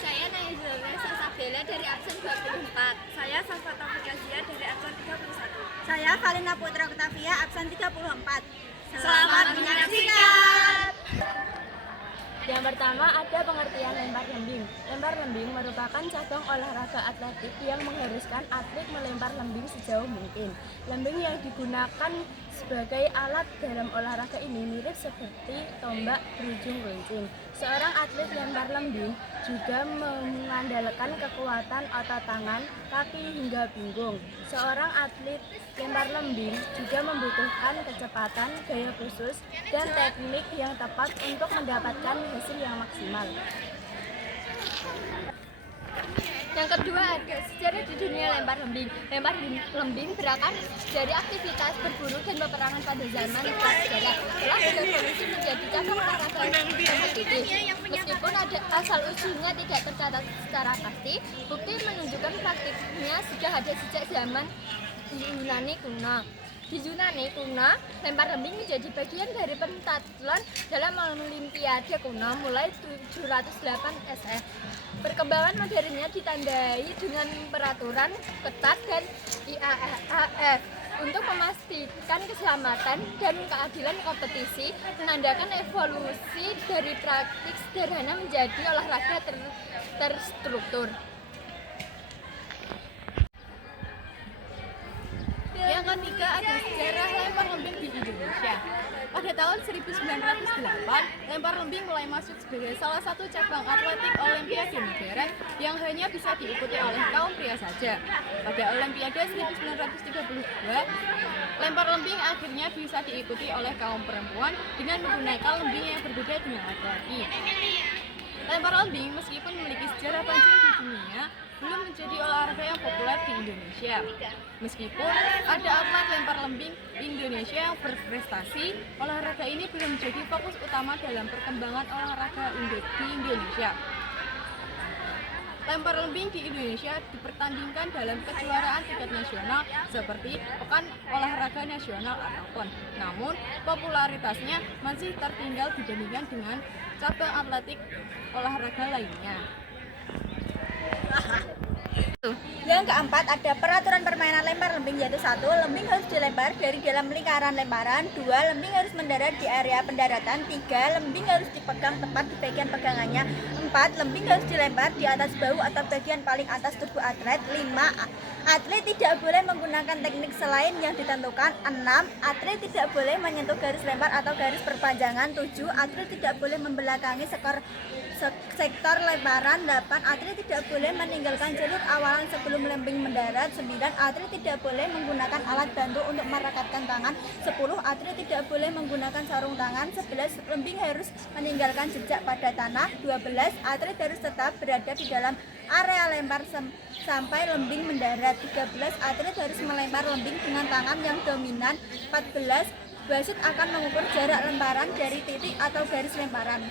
Saya Nayazulna Sasabela dari absen 24. Saya Safata Fikazia dari absen 31. Saya Valina Putra Octavia, absen 34. Selamat menyaksikan. Yang pertama ada pengertian lempar lembing. Lempar lembing merupakan cabang olahraga atletik yang mengharuskan atlet melempar lembing sejauh mungkin. Lembing yang digunakan sebagai alat dalam olahraga ini mirip seperti tombak berujung runcing. Seorang atlet lempar lembing juga mengandalkan kekuatan otot tangan, kaki hingga punggung. Seorang atlet lempar lembing juga membutuhkan kecepatan, gaya khusus, dan teknik yang tepat untuk mendapatkan hasil yang maksimal. Yang kedua ada sejarah di dunia lempar lembing. Lempar lembing berakar dari aktivitas berburu dan peperangan pada zaman prasejarah. Telah berevolusi menjadi cabang olahraga kompetitif. Meskipun ada asal usulnya tidak tercatat secara pasti, bukti menunjukkan praktiknya sudah ada sejak zaman Yunani kuno. Di Yunani kuno, lempar lembing menjadi bagian dari pentatlon dalam Olimpiade kuno mulai 708 SF. Perkembangan modernnya ditandai dengan peraturan ketat dan IAAF untuk memastikan keselamatan dan keadilan kompetisi, menandakan evolusi dari praktik sederhana menjadi olahraga terstruktur. Yang ketiga ada sejarah lempar lembing di Indonesia. Pada tahun 1908, lempar lembing mulai masuk sebagai salah satu cabang atletik Olimpiade modern yang hanya bisa diikuti oleh kaum pria saja. Pada Olimpiade 1932, lempar lembing akhirnya bisa diikuti oleh kaum perempuan dengan menggunakan lembing yang berbeda dengan laki-laki. Lempar lembing meskipun memiliki sejarah panjang di dunia, belum menjadi olahraga yang populer di Indonesia. Meskipun ada atlet lempar lembing Indonesia yang berprestasi, olahraga ini belum menjadi fokus utama dalam perkembangan olahraga di Indonesia. Lempar lembing di Indonesia dipertandingkan dalam kejuaraan tingkat nasional seperti Pekan Olahraga Nasional atau PON. Namun, popularitasnya masih tertinggal dibandingkan dengan cabang atletik olahraga lainnya. Yang keempat ada peraturan permainan lempar lembing, yaitu 1. Lembing harus dilempar dari dalam lingkaran lemparan. 2. Lembing harus mendarat di area pendaratan. 3. Lembing harus dipegang tepat di bagian pegangannya. 4. Lembing harus dilempar di atas bahu atau bagian paling atas tubuh atlet. 5. Atlet tidak boleh menggunakan teknik selain yang ditentukan. 6. Atlet tidak boleh menyentuh garis lempar atau garis perpanjangan. 7. Atlet tidak boleh membelakangi sektor lemparan. 8. Atlet tidak boleh meninggalkan jalur awalan sebelum lembing mendarat. 9. Atlet tidak boleh menggunakan alat bantu untuk merekatkan tangan. 10. Atlet tidak boleh menggunakan sarung tangan. 11. Lembing harus meninggalkan jejak pada tanah. 12. Atlet harus tetap berada di dalam area lempar sampai lembing mendarat. 13. Atlet harus melempar lembing dengan tangan yang dominan. 14. Wasit akan mengukur jarak lemparan dari titik atau garis lemparan.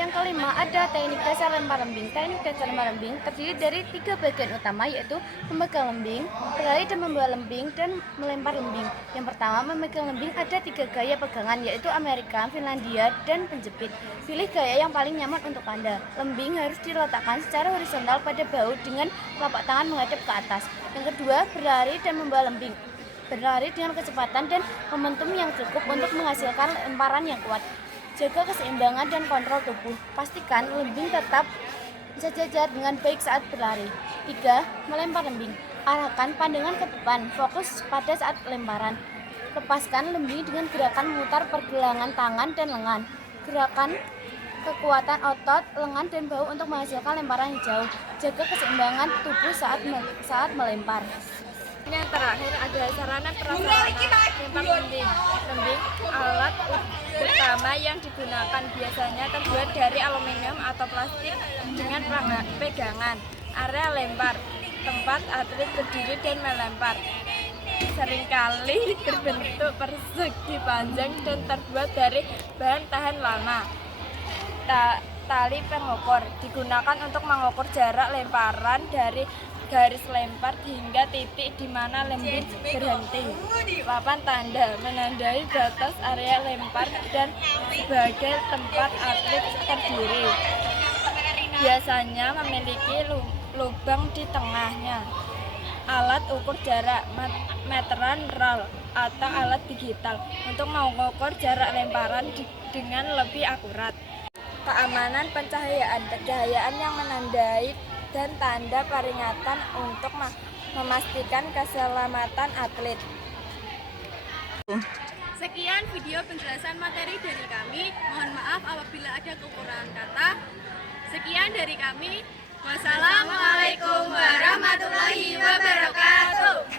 Yang kelima ada teknik dasar lempar lembing. Teknik dasar lempar lembing terdiri dari 3 bagian utama, yaitu memegang lembing, berlari dan membawa lembing, dan melempar lembing. Yang pertama, memegang lembing ada 3 gaya pegangan, yaitu Amerika, Finlandia, dan penjepit. Pilih gaya yang paling nyaman untuk Anda. Lembing harus diletakkan secara horizontal pada bahu dengan telapak tangan menghadap ke atas. Yang kedua, berlari dan membawa lembing. Berlari dengan kecepatan dan momentum yang cukup untuk menghasilkan lemparan yang kuat. Jaga keseimbangan dan kontrol tubuh. Pastikan lembing tetap sejajar dengan baik saat berlari. 3. Melempar lembing. Arahkan pandangan ke depan, fokus pada saat lemparan. Lepaskan lembing dengan gerakan memutar pergelangan tangan dan lengan. Gerakan kekuatan otot, lengan, dan bahu untuk menghasilkan lemparan yang jauh. Jaga keseimbangan tubuh saat melempar. Yang terakhir ada sarana prasarana lempar lembing. Lembing alat utama yang digunakan biasanya terbuat dari aluminium atau plastik dengan pegangan. Area lempar, tempat atlet berdiri dan melempar, seringkali berbentuk persegi panjang dan terbuat dari bahan tahan lama. Tali pengukur digunakan untuk mengukur jarak lemparan dari garis lempar hingga titik di mana lembing berhenti. Papan tanda menandai batas area lempar dan sebagai tempat atlet berdiri. biasanya memiliki lubang di tengahnya. Alat ukur jarak meteran RAL atau alat digital untuk mengukur jarak lemparan dengan lebih akurat. Keamanan pencahayaan, pencahayaan yang menandai dan tanda peringatan untuk memastikan keselamatan atlet. Sekian video penjelasan materi dari kami. Mohon maaf apabila ada kekurangan kata. Sekian dari kami. Wassalamualaikum warahmatullahi wabarakatuh.